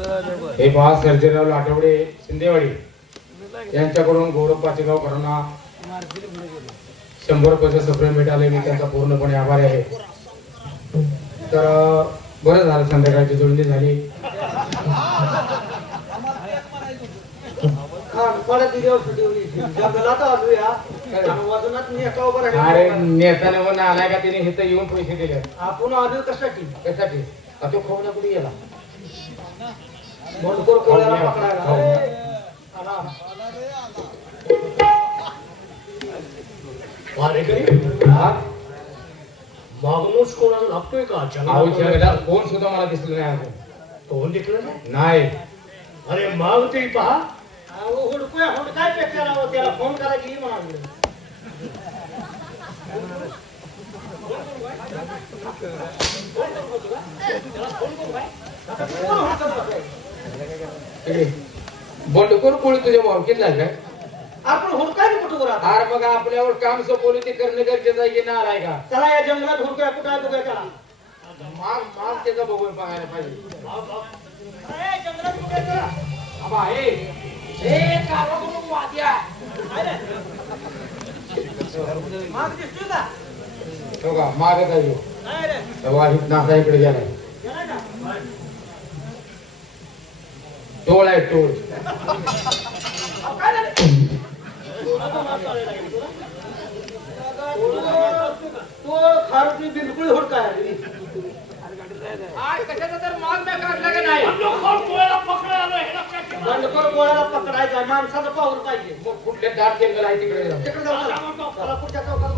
हे पहा सर्जेराव लाटवडे शिंदेवाडी यांच्याकडून गौरव पाचेगावकरांना 100 रुपयाचे सप्रे मिळाले. मी त्यांचा पूर्णपणे आभारी आहे. तर बरं झालं संध्याकाळची जोडणी झाली. अरे नेत्याने म्हणून आलाय का तिने इथं येऊन पैसे दिले. आपण आलो कशासाठी? त्यासाठी तो खोवण्या कुठे गेला? भरपूर कोणाला पकडायला मागणूस कोणाला लागतोय का? कोण सुद्धा मला दिसलं नाही अजून. कोण दिसलं नाही? अरे माग ते पहा. हुडकाय पेक्षा राव त्याला फोन करायची म्हणाले. बंडखोर कोळी तुझ्या भावकीतला काय? आपण हुडकाय कुठं करा? अरे मग आपल्यावर काम सोपवली ते करणं गरजेचं आहे की नाही आहे का? चला या जंगलात हुडकाय कुठं आहे बघूया. चला माग माग त्याचा बघून बघायला पाहिजे. जंगलात कुठे चला आबा हे कारो करून वाद्या माग दिसतोय का? हो का? मागच आहे नाही रे. तेव्हा नासा इकडे गेलाय. गेलाय का? टोळ आहे टोळ. काय झालं? तो खारुटी बिलकुल हुडकाय आली. आज कशाचा तर माग मी काढला का नाही? बंडखोर गोळ्याला पकडायचा माणसाचा पाऊल पाहिजे. मग कुठले दाट जंगल आहे तिकडे जाऊ. तिकडे जाऊ चला. पुढच्या चौकात.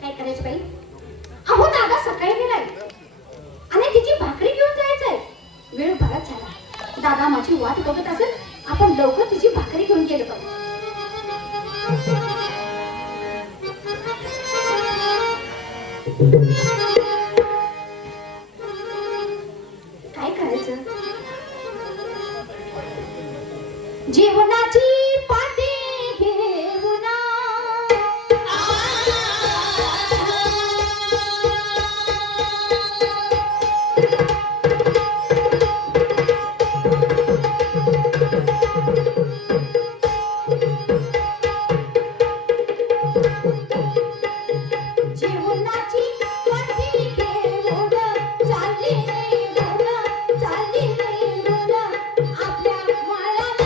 काय करायचं बाई? अहो दादा सकाळी गेलाय आणि तिची भाकरी घेऊन जायचंय. वेळ बराच झाला. दादा माझी वाट बघत असेल. आपण लवकर तिची भाकरी घेऊन गेलो पाहिजे. काय करायचं? जीवनाची पाठी घेऊन जीवनाची पाठी घेऊन चालली निघून आपल्या माळाला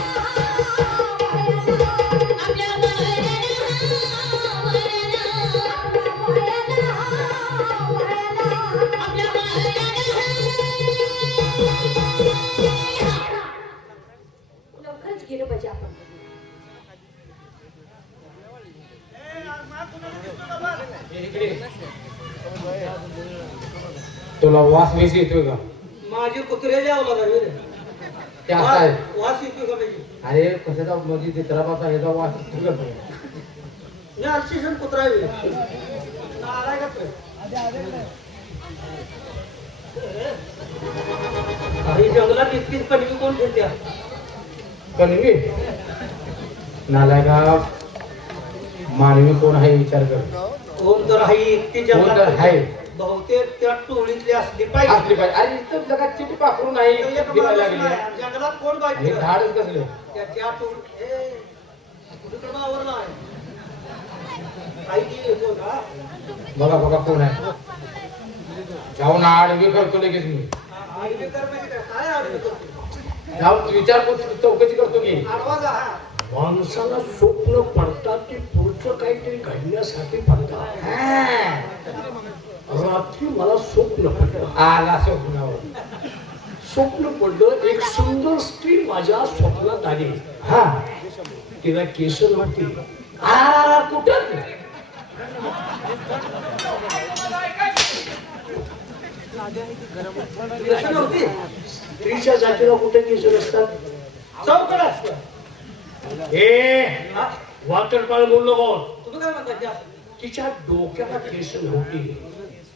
लवकरच गेलो पाहिजे आपण. तुला वास वेस येतोय का? माझी कुत्रे जावं लागेल. ते असं आहे. वास येतोय का पाहिजे? अरे कशाचा मध्ये चित्रापाचा ह्याचा वास येतोय का? मी अल्शिशन कुत्रा आहे. नालाय का तू? काही जंगलात इतकीच पडली कोण फिरत्या? कणवी नालायका मानवी कोण आहे विचार कर. कोण तर आहे इतकी कोण तर जंगलात आहे. बहुतेक त्या टोळीतली असली असली पाहिजे. पाहिजे. अरे इथं जगात चिठी पाखरू नाही दिवायला लागली. जंगलात कोण हे पाहिजे? झाडच कसले. त्या टोळी कुठं आवरला आहे? काही येतो का? बघा बघा कोण आहे. जाऊन आडवी करतो लगेच मी. आडवी कर म्हणजे काय आडवी करतो? जाऊन विचारपूस चौकशी करतो की. आडवा जा. माणसाला स्वप्न पडतात ते पुढचं काहीतरी घडण्यासाठी पडतात. रात्री मला स्वप्न पडलं. आला स्वप्नावर. स्वप्न पडलं एक सुंदर स्त्री माझ्या स्वप्नात आली. हा तिला केस नव्हती. कुठं नव्हती. स्त्रीच्या जातीला कुठे केस नसतात. चौकड असतं. वाटर काळ बोललो गो. तुम्ही काय म्हणता त्या? तिच्या डोक्याला केस नव्हती.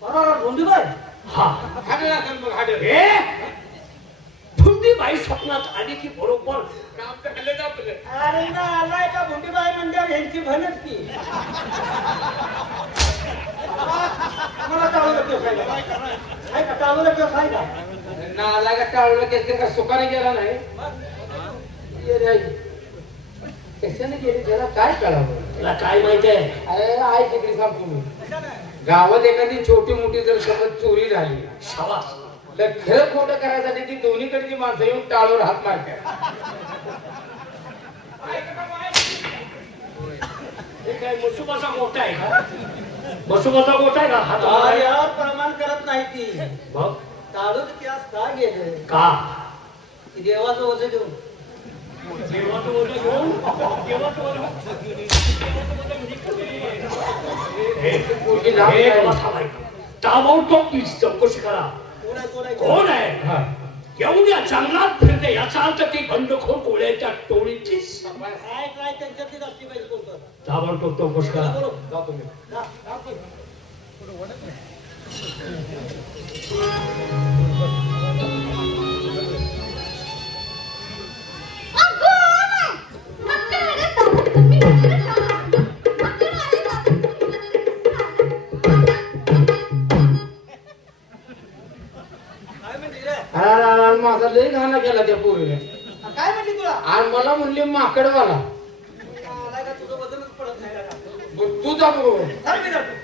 बरोबर धोंडीबाई. हा हाडला सांग बघ हाडल. धुंदी स्वप्नात आली की बरोबर अरे ना आलाय का भुंडीबाई म्हणजे यांची भनच की मला टाळू किंवा खायला टाळू किंवा खायला नाला का टाळूला घेतले का सुखाने गेला नाही कशाने गेले त्याला काय कळावं तुला काय माहिती आहे अरे आहे तिकडे सांगतो मी गावात एखादी छोटी मोठी जर समज चोरी झाली शाबास तर खरं खोटं करायसाठी ती दोन्हीकडची माणसं येऊन टाळूवर हात मारतात हे काय मसुबाचा गोटा आहे का मसुबाचा गोटा आहे का हात यार प्रमाण करत नाही ती मग टाळू त्यास का गेले का की देवाचं वजन देऊन देवाचं वजन घेऊन देवाचं वजन पोरगी लांब हे आहे. बाबा थांबाय. ताबडतोब प्लीज चौकशी करा कोण आहे कोण आहे कोण आहे हा. एवढ्या जंगलात फिरते याचा अर्थ ती बंडखोर कोळ्याच्या टोळीची काय काय त्यांच्यातलीच असली पाहिजे कोण तर. ताबडतोब चौकशी करा बोलो. जातो मी. जा, जा पण. काय म्हणली रे अरे माझा लय घाणा केला त्या पोरीने काय म्हणली तुला आणि मला म्हणली माकडवाला आलाय का तुझं वजनच पडत नाही का तू जा बघू चल मी जातो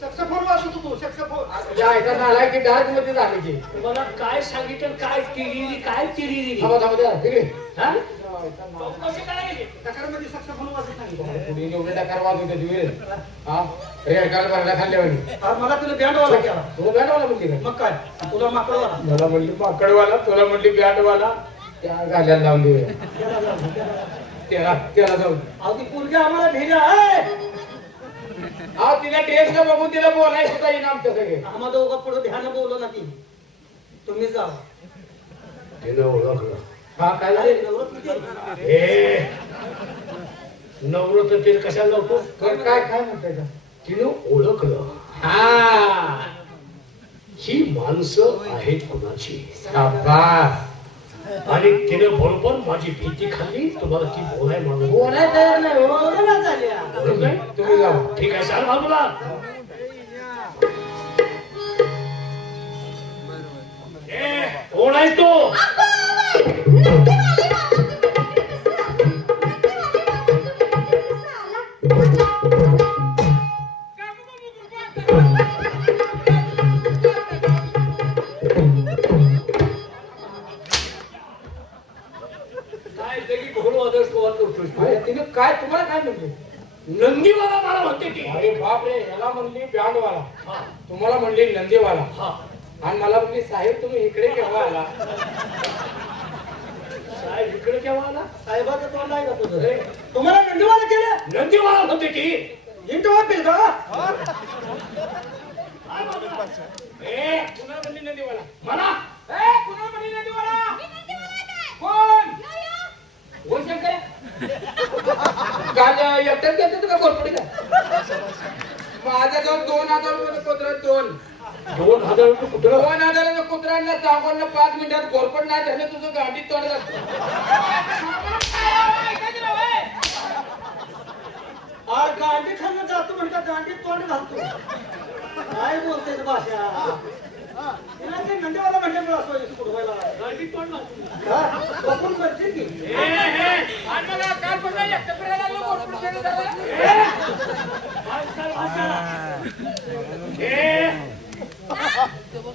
सक्सेसफुल वाजवतो तू सक्सेसफुल ऐका झाला की डार्क मध्ये झाली की तुम्हाला काय सांगितलं काय तिरिरी थांबा थांबा द्या तिकडे हा? चौकशी करायची टकरमध्ये सक्सेसफुल वाजत नाही पुढे एवढे टकार वाजवत होती वेळ हा रेड कार्ड भरला खाल्ल्यावर आज मला तुला बँडवाला केला तुला बॅटवाला म्हणली का मग काय तुला माकडवाला मला म्हणली माकडवाला तुला म्हणली बॅटवाला त्या गाल्याला लावून देऊया त्याला त्याला जाऊन अहो ती पोरगी आम्हाला भेजा हा तिला टेस्ट बघून तिला बोलाय सुद्धा येईन आमच्या सगळे आम्हा दोघं पुढे ध्यान बोललो ना ती तुम्ही जा तिनं ओळखलं हा काय अरे झालं? नवरत किती? हे नवरत ते कशाला लावतो काय काय म्हणताय का तिनं ओळखलं हा ही माणसं आहेत कुणाची शाबास आणि तिनं बरोबर माझी भीती खाल्ली तुम्हाला ती बोलाय म्हणून बोलाय तयार नाही हो. बोलला झाल्या. तुम्ही जा ठीक आहे सांग बाजूला कोण आहे तो काय जगी घोर आदर्श अरे तिने काय तुम्हाला काय म्हणले नंदीवाला मला म्हणते ती अरे बाप रे याला म्हणली बँडवाला हा तुम्हाला म्हणली नंदीवाला हा आणि मला म्हणली साहेब तुम्ही इकडे केव्हा आला साहेब इकडे केव्हा आला साहेबाचं तोंड आहे का तुझं तुम्हाला नंदीवाला केलं नंदीवाला म्हणते ती इंट वापील का ए कुणाला म्हणली नंदीवाला मला ए कुणाला म्हणली नंदीवाला कोण कोण शंकर काल एकट्यात घेतलं का कोरपडी का माझ्याजवळ 2000 रुपये कुत्रा 2000 रुपये कुठं 2000 रुपये कुत्र्यांना सांगून 5 मिनिटात कोरपड नाही झाले तुझं गाडीत तोंड घालतो आर गांडी खाल्लं जातो म्हणता गांडीत तोंड घालतो काय बोलते ती भाषा तिला ते नंदीवाला म्हणजे मला असं कुठवायला गाडीत तोंड घालतो. हा बघून करशील की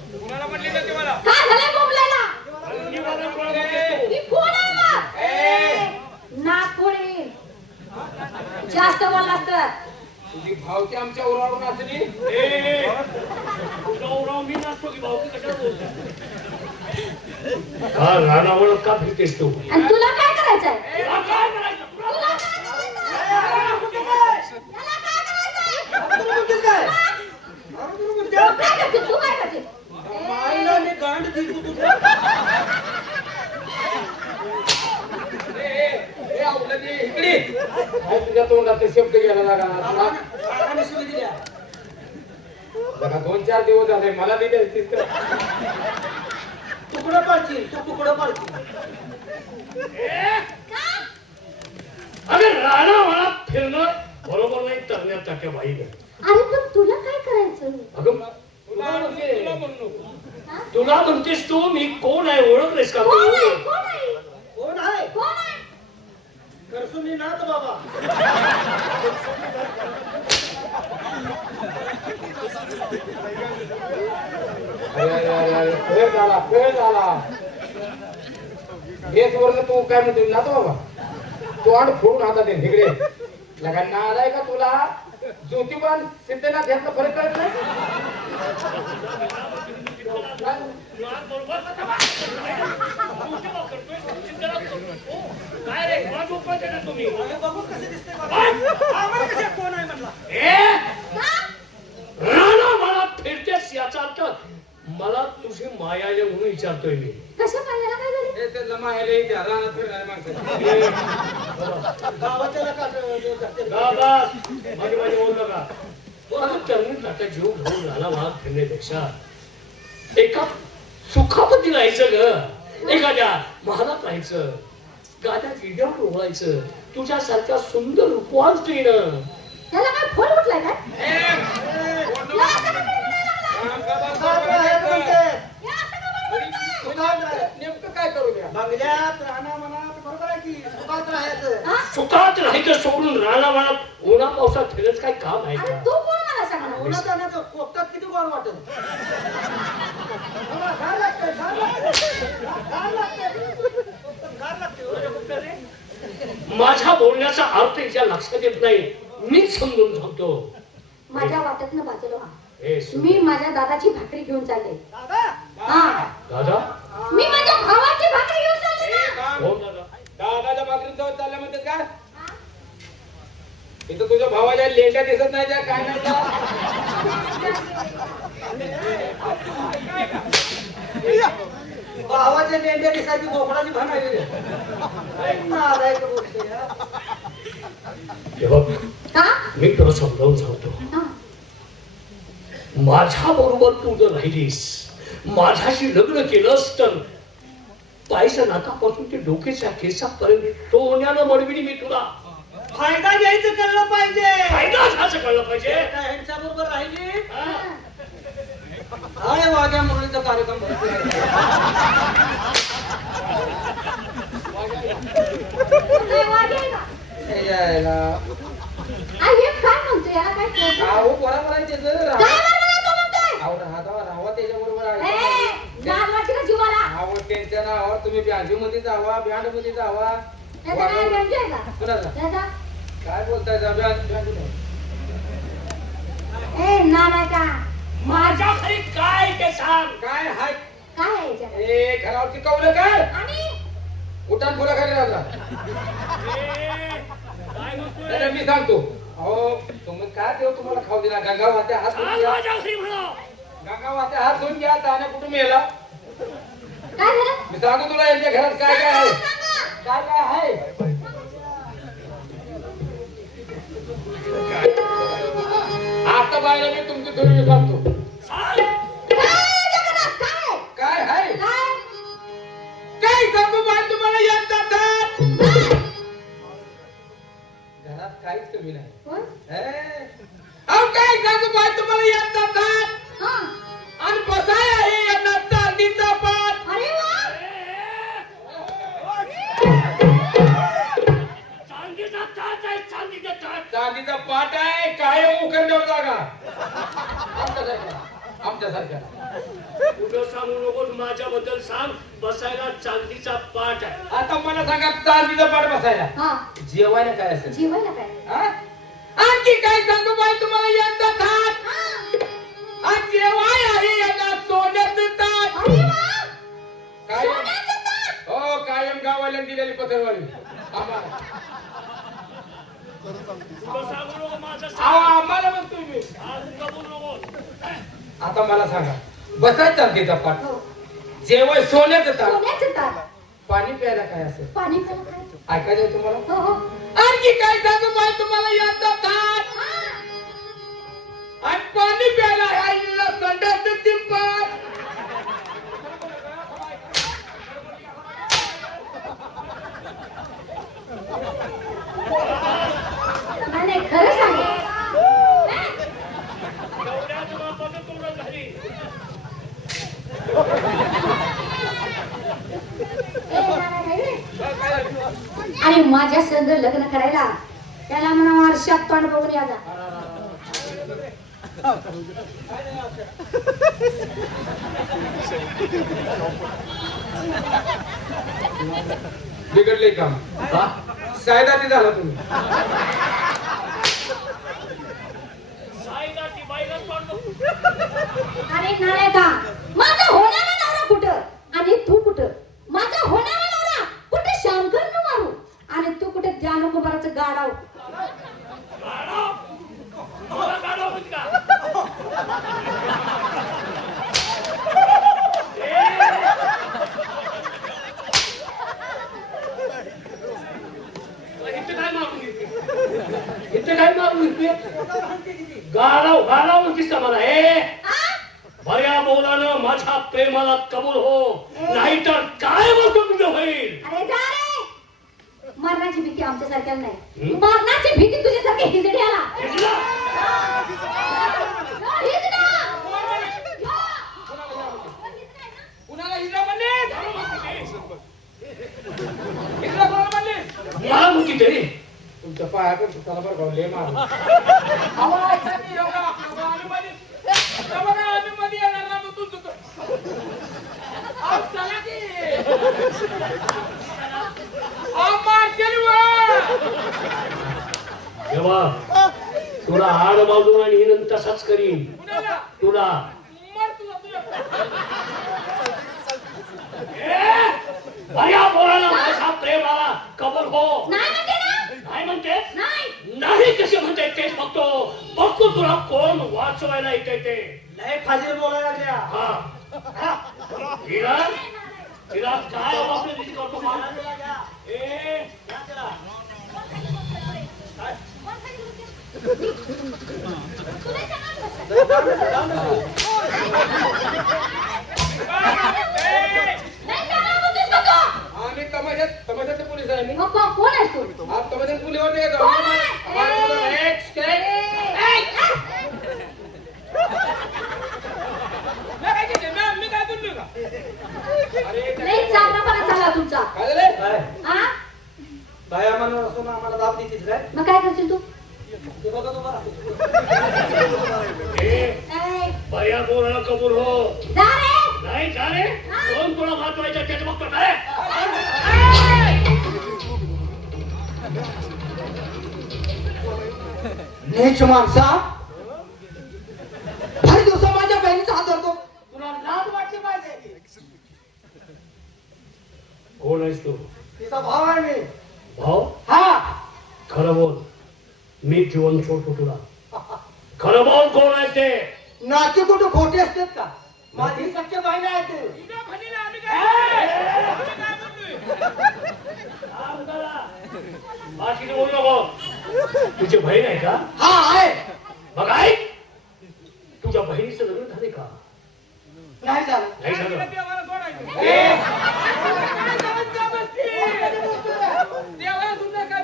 काय झालंय बोबल्याला? ही कोण आहे मग? नागपुडी. जास्त बोललास तर तुझी भावकी आमच्या उरावरून असली गौरव मी नसतो की भाऊ कशाला बोलतो का रानावर का फिरतेस तू? आणि तुला काय करायचंय? तुला काय करायचं? तुला काय करायचंय? त्याला काय करायचंय? तुला म्हणतेस काय? अरे तुला म्हणते? तू काय करशील? तू काय करशील? माईला मी गांड दिली तुझ्या. ए औलादी इकडे काय तुझ्या तोंडात ते शब्द गेला लागा तुला काकाने शिवी दिल्या. लगा 2-4 दिवस झाले मला दिले असतील तर तुकडं पाडशील, तू तुकडं पाडशील. अरे रानावळा फिरणं बरोबर नाही तरण्या टाक्या बाईनं. अरे पण तुला काय करायचं? अगं तुला म्हणतेस तू मी कोण आहे ओळखलेस का कोण आहे? तू? कोण आहे? कोण आहे? कोण आहे? करसुनी नाथ बाबा. अरे खेळ झाला बेस वर तू काय म्हणतो ना तो बाबा तू आड फोडून हातात आहे तिकडे लगा नालाय का तुला ज्योतिबान सिद्धनाथ यातला फरक कळत नाही काय रे कोण झोपवत आहे ना तुम्ही? अरे बघू कसे दिसते बाबा. आम्हाला कसे कोण आहे म्हणला. रानावळा फिरतेस याचा अर्थ मला तुझी माया आहे म्हणून विचारतोय मी. कशा पाण्याला काय झालं? हे त्याला माहेला इथे रानात फिरणारे माणसं गावाच्या लोकांचं बाबा माझे माझे बोल नका. अगं तरुण टाका जीव घेऊन रानावळा फिरण्यापेक्षा एका सुखापती राहायचं ग. एखाद्या महालात राहायचं, गाद्या किड्यावर ओळायचं, तुझ्यासारख्या सुंदर रूपवान स्त्रीनं. त्याला काय फोन उठलाय काय? या असं का बडबडायला लागलाय? नेमकं काय करू द्या बंगल्यात राहणं म्हणा बरोबर आहे की सुखात राहायचं. हा? सुखात राहायचं सोडून रानावळात उन्हा पावसात फिरत काय काम आहे अरे का? तू कोण मला सांगणार? उन्हात जाण्याचं कोकतात किती गोड वाटत. बाबा, गार लागतंय, गार लागतंय. गार लागतंय. कोकतात गार लागतंय. माझ्या बोलण्याचा अर्थ हिच्या लक्षात येत नाही. मीच समजून सांगतो. माझ्या वाट्यातनं बाजूला व्हा. ए, मी माझ्या दादाची भाकरी घेऊन चालले. दादा, हा, दादा मी माझ्या भावाची भाकरी घेऊन चालले ना. हो दादा. दादाच्या भाकरीत जाऊन चालल्या म्हणतात का इथं तुझ्या भावाच्या लेंड्या दिसत नाही त्या काय नाही भावाच्या लेंड्या दिसायची बोकडाची भांडायची. नालायक बोलतोय, हा. हे बघ का? मी तुला समजावून सांगतो. हा. माझ्या बरोबर तू जर राहिलीस, माझ्याशी लग्न केलंस तर पायच्या नाकापासून ते डोक्याच्या केसापर्यंत सोन्यानं मडविली मी तुला. फायदा घ्यायचं कळलं पाहिजे. फायदा झाचं कळलं पाहिजे. ह्यांच्या बरोबर राहिली हा? हाय वाघ्या मुरळीचा कार्यक्रम भरपूर आहे. काय वागेल का? हे यायला. आई, हे काय म्हणतो? याला काय कळत नाही. अहो बरोबर आहे त्याचं काय बरोबर आहे तो म्हणतोय? अहो राहावा त्याच्या बरोबर ए, आहे लाज वाटते का जीवाला? अहो त्यांच्या नावावर तुम्ही बँजू मध्ये जावा बँड मध्ये जावा त्याचा काय गंज आहे का? कुणाला त्याचा? काय बोलताय जा बँजू ए, नालाय का? माझ्या घरी काय ते सांग. काय हाय काय आहे याच्यात? ए घरावरती कवलं काय आणि उठान फुला खाली राहिला काय म्हणतोय? नाही, मी सांगतो अहो तुम्ही काय देऊ तुम्हाला खाऊ दिला गंगा वाहते हात धुवून सांग घ्या माझ्या घरी म्हणा. गंगा वाहते हात धुवून घ्या ताना कुठून मेला काय झालं? मी सांगतो तुला यांच्या घरात काय काय आहे सांगा. काय काय आहे आता बाहेर मी तुमची थोडी सांगतो सांग. काय जगन्नाथ, काय? काय आहे काय? काय सांगू बाय तुम्हाला याद जातात घरात काहीच कमी नाही कोण? अहो काय सांगू बाय तुम्हाला याद जातात हा. आणि बसाय आहे यांना चांदीचा पाट अरे वा. चांदीचा ताट आहे, चांदीचा ताट. चांदीचा पाट आहे काय उकरण्यावर जागा आमच्यासारख्या कुठं सांगू नकोस, माझ्याबद्दल सांग. बसायला चांदीचा पाट आहे. आता मला सांगा चांदीचा पाट बसायला हा. जेवायला काय असेल जेवायला काय? हा? आणखी काय सांगू बाय तुम्हाला यांचा थाट हा. आणि जेवाय आहे यांना सोन्याचं ताट अरे वा. का कायम सोन्याचं ताट. हो कायम गावाला दिलेली पथरवाळी आम्हाला तुला सांगू नको माझं अहो, आम्हाला म्हणतोय मी आज कबूल नको. आता मला सांगा बसायचं तिचा पाठ हो. जेवण सोन्याचं ताट सोन्याचं ताट. पाणी प्यायला काय असेल पाणी प्यायला काय? ऐकायला येतं तुम्हाला हो हो. आणखी काय सांगू बाई तुम्हाला याचा ताट हा. आणि पाणी प्यायला ह्या संडासचं चिंपाट नाही नाही, खरं सांग. एवढ्याच बापाचं तोंड झाली. आणि माझ्या संग लग्न करायला त्याला म्हणा वर्षात तोंड बघून या जा. बिघडले काम सायदाती झाला तुम्ही साईदा ती बाईला तोंड नको. अरे नाळे का माझा होणारा नवरा कुठं आणि तू कुठं? माझा होणारा नवरा कुठे शंकर न मारू आणि तू कुठे ज्ञानकुमाराचं गाडाव. गाढव? मला गाढव म्हणते का? इथे काय मागून घेते? इथे काय मागून घेते? गाढव गाढव म्हणतीस का मला? बऱ्या बोलानं माझ्या प्रेमाला कबूल हो, नाहीतर काय बोलतो तुझं होईल. अरे जा रे. मरणाची भीती आमच्या सारख्याला नाही. हं? मरणाची भीती तुझ्यासारख्या हिजड्याला. हिजडा? हिजडा. कुणाला हिजडा म्हणले हिजडा कोणाला म्हणले मला म्हणते तरी तुमच्या पायाकडे सुताला बरं गावले मार तेव्हा तुला आड बाजून आणि हिनं तसाच करीन तुला. बऱ्या बोलानं माझ्या प्रेमाला कबूल हो. नाही म्हणते ना. नाही म्हणतेस? नाही. नाही कसे म्हणते तेच बघतो. बघतो तुला कोण वाचवायला येते ते. लय फाजील बोलायला लागल्या. हा हिला तिला काय वापरली करतो का? ए नाही जाणार म्हणतेस का तू? आम्ही तमाशाचे पोलीस आहे मी मग कोण आहेस तू? आप तमाशाचे पुलीवर नाही येतो कोण आहे? लई चांगलापणा झाला तुमचा. काय झालं काय हा? बाया म्हणून असून आम्हाला दाब देतीस काय? मग काय करशील तू? ते बघा तुम्हाला. ए ए, बऱ्या बोलानं कबूल हो. जा रे. नाही जा रे. कोण तुला वाचवायचं त्याच बघतो काय? नीच माणसा फार दिवसा माझ्या बहिणीचा हात धरतो. तुला लाज वाटली पाहिजे. कोण आहेस तू? तिचा भाव आहे मी. भाऊ हा खरं बोल. मी जीवन सोडतो तुला. खरं बोल कोण आहे ते? नाते कुठं खोटे असतात का? माझी सख्य बहीण आहे ती. बाकीचं बोलू नको. तुझी बहीण आहे का? हा आहे. बघ ऐक, तुझ्या बहिणीचं लग्न झाले का? नाही झालं. नाही झालं.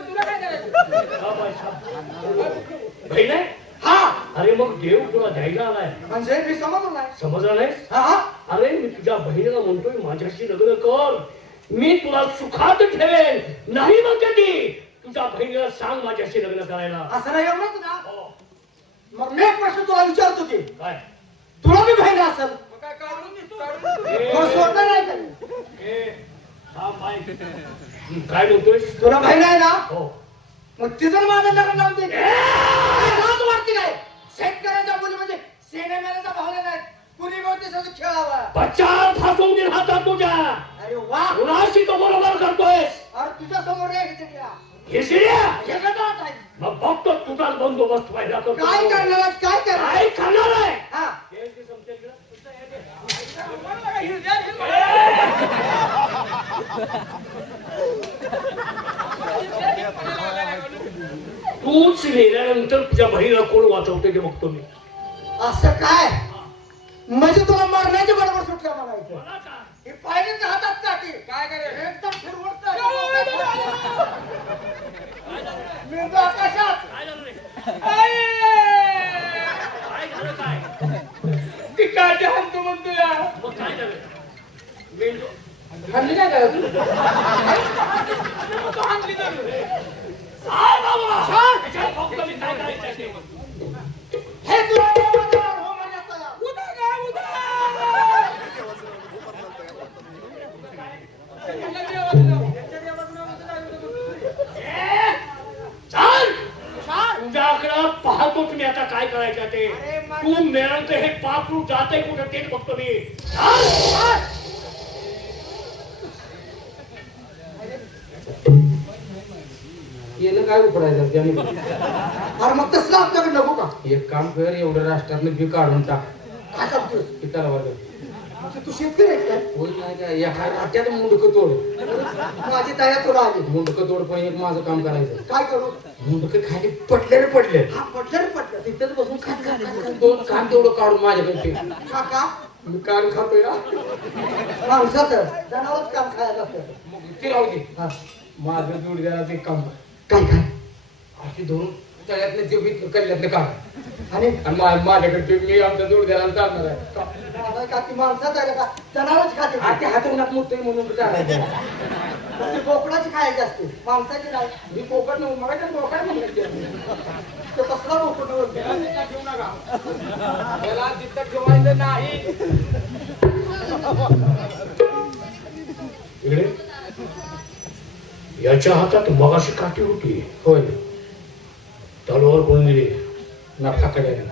हा, बाई, छान. बहीण आहे? हा अरे मग देव तुला द्यायला आलाय. म्हणजे मी समजलो नाही. समजला नाही? हा हा अरे मी तुझ्या बहिणीला म्हणतोय माझ्याशी लग्न कर. मी तुला सुखात ठेवेन. नाही म्हणते ती. तुझ्या बहिणीला सांग माझ्याशी लग्न करायला. असं नाही एवढंच ना. हो. मग मी एक प्रश्न तुला विचारतो की काय? तुला बी बहीण असेल ए, मग सोडणार नाही का? ए, हा, बाई. काय म्हणतोयस? तुला बहीण आहे ना हो. मग तिथं माझं लग्न लावून दे. लाज वाटते काय? शेतकऱ्याच्या मुली म्हणजे सेनेमेऱ्याचा भावले नाही. पुरी मोठी खेळावा. बच्चा फासून दिल हातात तुझ्या. अरे वा कुणाशी तो बरोबर करतोयस अरे तुझ्या समोर आहे हिजड्या. हिजड्या हे कसं आहे? मग बघतो तुझाच बंदोबस्त व्हायला करतो काय करणार आहेस? काय करणार काय करणार आहे हा तूच लिहिल्यानंतर तुझ्या बहिणीला कोण वाचवते ते बघतो मी असं काय म्हणजे तुला मरण्याची बरोबर सुटल्या म्हणायचं हे पायरीच्या हातात काठी काय करे एकदम फिरवडतं. मेंदू आकाशात काय झालं रे आई! काय झालं काय ती काठी हाणतो म्हणतो या मग काय झालं मेंदू हाणली नाही का तू? काय बाबा त्याच्यात बघतो मी काय करायचं आहे ते. हे तुला देवाचं हो म्हणायचं. त्यांच्या देवाचं नाव उद्या चाल तुझ्याकडं पाहतो तुम्ही आता काय करायचं ते तू मिळवते हे पापरू जाते कुठं तेच बघतो मी चाल येणं काय उपडायचं त्याने अरे मग तसलं आपल्याकडे नको का एक काम कर एवढं राष्ट्रातनं बी काढून टाक काय सांगतोय किताला वर्ग म्हणजे तू शेतकरी आहेस काय होय नाही का एका राष्ट्रात मुंडकं तोड माझी दया तुला आली मुंडकं तोड पण एक माझं काम करायचं काय करू मुंडकं खाली पडले रे पडले हा पटलं रे पटलं तिथेच बसून खात खात खात खात. दोन कान तेवढं काढून माझ्याकडे ठेव. काका मी कान खातो या माणसाचं जनावरच काम खायला लागतं मग ते राहू दे हा. माझं जोडीदाराचं एक काम कर. काय काय अशी धरून तळ्यातलं जे भीत कल्ल्यातलं काढ आणि माझ्याकडे ठेव. मी आमच्या जोडीदाराला चालणार आहे का? मला का ती माणसाचं आहे का जनावरच खाते हा, ते हातवण्यात मोठं आहे म्हणून चालायचं ती बोकडाची खायची असते माणसाची नाही मी कोकण मला काय कोकण म्हणलं तो कसला बोकड ठेवू नका त्याला जिथं ठेवायचं नाही इकडे याच्या हातात मगाशी काठी होती होय तलवार कोण दिली नफाकडे काय दिली?